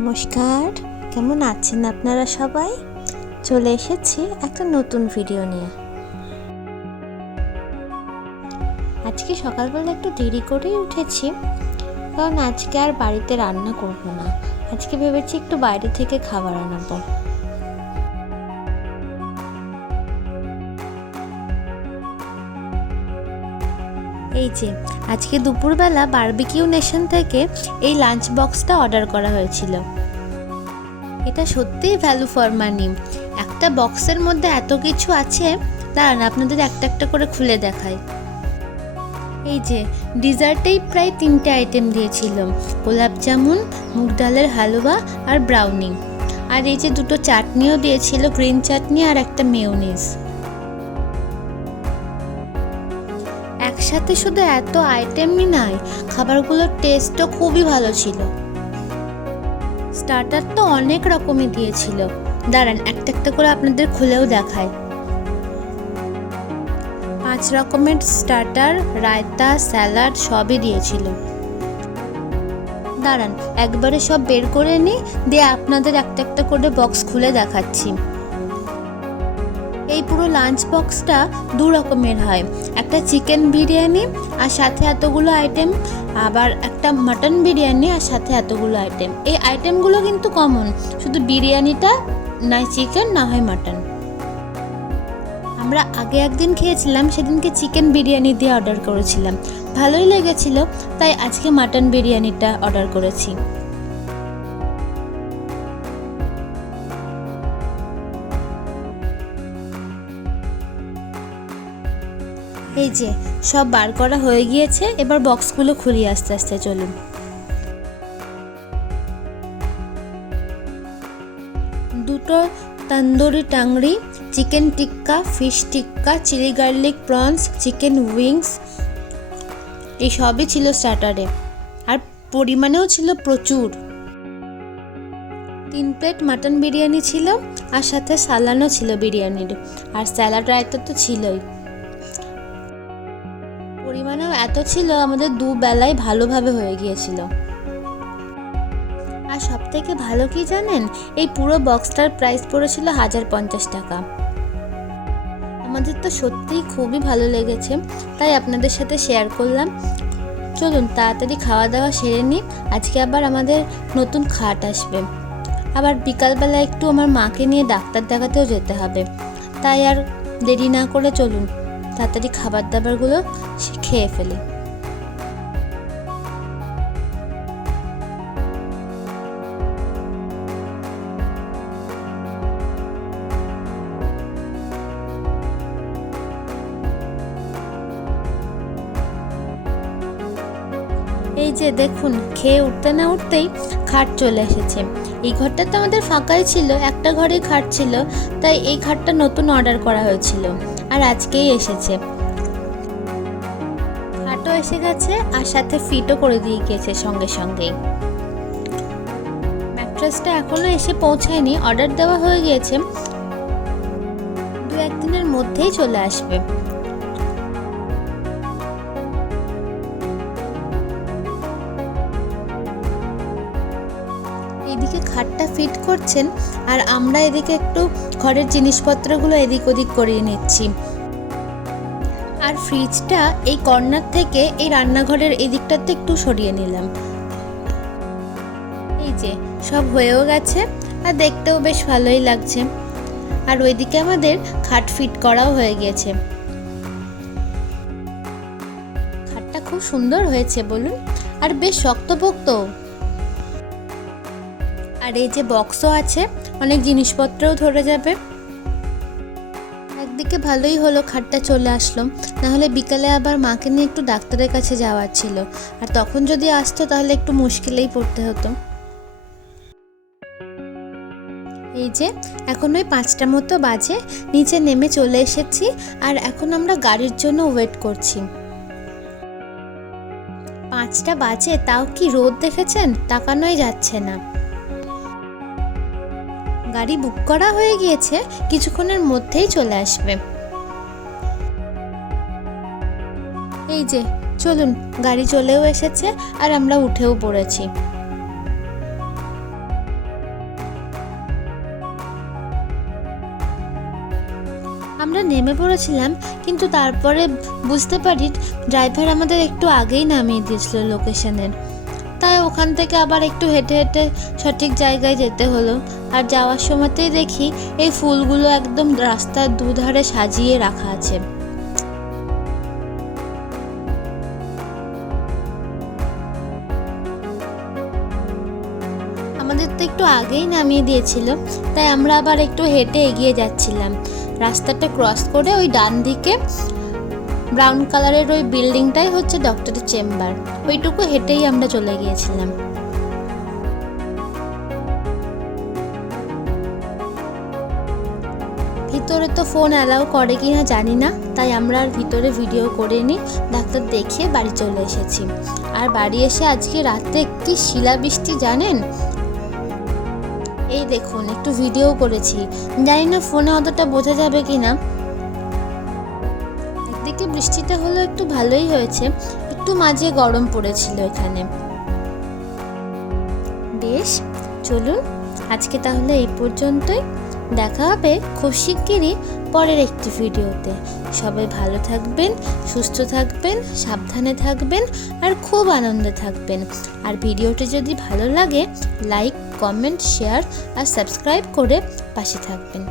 নমস্কার। কেমন আছেন আপনারা সবাই? চলে এসেছি একটা নতুন ভিডিও নিয়ে। আজকে সকালবেলা একটু দেরি করেই উঠেছি, কারণ আজকে আর বাড়িতে রান্না করব না। আজকে ভেবেছি একটু বাইরে থেকে খাবার আনাবো। এই যে, আজকে দুপুরবেলা বারবিকিউ নেশন থেকে এই লাঞ্চ বক্সটা অর্ডার করা হয়েছিল। এটা সত্যিই ভ্যালু ফর মানি একটা বক্সের মধ্যে এত কিছু আছে, দাঁড়ান, আপনাদের একটা একটা করে খুলে দেখায় এই যে, ডিজার্টেই প্রায় তিনটে আইটেম দিয়েছিল। গোলাপ জামুন, মুগ ডালের হালুয়া আর ব্রাউনি আর এই যে দুটো চাটনিও দিয়েছিল গ্রিন চাটনি আর একটা মেয়োনিজ একসাথে শুধু এত আইটেমই নাই, খাবারগুলোর টেস্টও খুবই ভালো ছিল। স্টার্টার তো অনেক রকমই দিয়েছিল। দাঁড়ান, একটা একটা করে আপনাদের খুলেও দেখায় পাঁচ রকমের স্টার্টার রায়তা স্যালাড সবই দিয়েছিল। দাঁড়ান, একবারে সব বের করে নিই, দিয়ে আপনাদের একটা একটা করে বক্স খুলে দেখাচ্ছি। পুরো লাঞ্চ বক্সটা দু রকমের হয়। একটা চিকেন বিরিয়ানি আর সাথে এতগুলো আইটেম আবার একটা মাটন বিরিয়ানি আর সাথে এতগুলো আইটেম এই আইটেমগুলো কিন্তু কমন শুধু বিরিয়ানিটা নয় চিকেন না হয় মাটন আমরা আগে একদিন খেয়েছিলাম, সেদিনকে চিকেন বিরিয়ানি দিয়ে অর্ডার করেছিলাম। ভালোই লেগেছিল, তাই আজকে মাটন বিরিয়ানিটা অর্ডার করেছি। এই যে, সব বার করা হয়ে গিয়েছে, এবার বক্সগুলো খুলি আস্তে আস্তে, চলুন। দুটো tandoori tangri, chicken tikka, fish tikka, chilli garlic prawns chicken wings, এই সবই ছিল স্টার্টারে আর পরিমাণেও ছিল প্রচুর। তিন প্লেট মাটন বিরিয়ানি ছিল, আর সাথে সালানও ছিল বিরিয়ানির। আর স্যালাড রায়তা তো ছিলই। এত ছিল, আমাদের দু বেলায় ভালোভাবে হয়ে গিয়েছিল। আর সব থেকে ভালো কি জানেন? এই পুরো বক্সটার প্রাইস পড়েছিল হাজার পঞ্চাশ টাকা। আমাদের তো সত্যিই খুবই ভালো লেগেছে, তাই আপনাদের সাথে শেয়ার করলাম। চলুন, তাড়াতাড়ি খাওয়া দাওয়া সেরে নিই, আজকে আবার আমাদের নতুন খাট আসবে। আবার বিকালবেলা একটু আমার মাকে নিয়ে ডাক্তার দেখাতেও যেতে হবে। তাই আর দেরি না করে চলুন। তাড়াতাড়ি খাবার দাবারগুলো খেয়ে ফেলি। এই যে দেখুন, খেয়ে উঠতে না উঠতেই খাট চলে এসেছে। এই ঘরটা তো আমাদের ফাঁকাই ছিল, একটা ঘরেই খাট ছিল, তাই এই খাটটা নতুন অর্ডার করা হয়েছিল। আর আজকেই এসেছে। খাটও এসে গেছে আর সাথে ফিটও করে দিয়ে গিয়েছে সঙ্গে সঙ্গেই। ম্যাট্রেসটা এখনও এসে পৌঁছায়নি অর্ডার দেওয়া হয়ে গিয়েছে। দু একদিনের মধ্যেই চলে আসবে। ফিট করছেন, আর আমরা এদিকে একটু ঘরের জিনিসপত্রগুলো এদিক ওদিক করিয়ে নিচ্ছি। আর ফ্রিজটা এই কর্নার থেকে এই রান্নাঘরের এদিকটাতে একটু সরিয়ে নিলাম। এই যে, সব হয়েও গেছে, আর দেখতেও বেশ ভালোই লাগছে। আর ওইদিকে আমাদের খাট ফিট করাও হয়ে গিয়েছে খাটটা খুব সুন্দর হয়েছে, বলুন। আর বেশ শক্তপোক্তও আর এই যে বক্সও আছে, অনেক জিনিসপত্রও ধরে যাবে। একদিকে ভালোই হলো, খাটটা চলে আসলো। নাহলে বিকালে আবার মাকে নিয়ে একটু ডাক্তারের কাছে যাওয়ার ছিল। আর তখন যদি আসতো, তাহলে একটু মুশকিলেই পড়তে হতো। এই যে, এখন ওই পাঁচটা মতো বাজে, নিচে নেমে চলে এসেছি, আর এখন আমরা গাড়ির জন্য ওয়েট করছি। পাঁচটা বাজে, তাও কি রোদ দেখেছেন? তাকানোই যাচ্ছে না। গাড়ি বুক করা হয়ে গিয়েছে, কিছুক্ষণের মধ্যেই চলে আসবে। এই যে, চলুন, গাড়ি চলেও এসেছে আর আমরা উঠেও পড়েছি। আমরা নেমে পড়েছিলাম, কিন্তু তারপরে বুঝতে পারি, ড্রাইভার আমাদের একটু আগেই নামিয়ে দিয়েছিল লোকেশনের। ওখান থেকে আবার একটু হেঁটে হেঁটে সঠিক জায়গায় যেতে হলো। আর যাওয়ার সময়তেই দেখি এই ফুলগুলো একদম রাস্তার দুধারে সাজিয়ে রাখা আছে। আমাদের তো একটু আগেই নামিয়ে দিয়েছিল, তাই আমরা আবার একটু হেঁটে এগিয়ে যাচ্ছিলাম। রাস্তাটা ক্রস করে ওই ডান দিকে ব্রাউন কালারের ওই বিল্ডিংটাই হচ্ছে ডক্টরের চেম্বার। ওইটুকু হেঁটেই আমরা চলে গিয়েছিলাম। ভিতরে তো ফোন অ্যালাউ করে কি না জানি না, তাই আমরা আর ভিতরে ভিডিও করে নিই ডাক্তার দেখিয়ে বাড়ি চলে এসেছি। আর বাড়ি এসে আজকে রাতে কি শিলাবৃষ্টি জানেন? এই দেখুন, একটু ভিডিও করেছি। জানি না ফোনে অতটা বোঝা যাবে কি না বৃষ্টিটা হলো একটু ভালোই হয়েছে। একটু মাঝে গরম পড়েছিল এখানে। বেশ, চলুন আজকে তাহলে এই পর্যন্তই। দেখা হবে খুব শিগগিরই পরের একটি ভিডিওতে। সবাই ভালো থাকবেন, সুস্থ থাকবেন, সাবধানে থাকবেন আর খুব আনন্দে থাকবেন। আর ভিডিওটি যদি ভালো লাগে, লাইক, কমেন্ট, শেয়ার আর সাবস্ক্রাইব করে পাশে থাকবেন।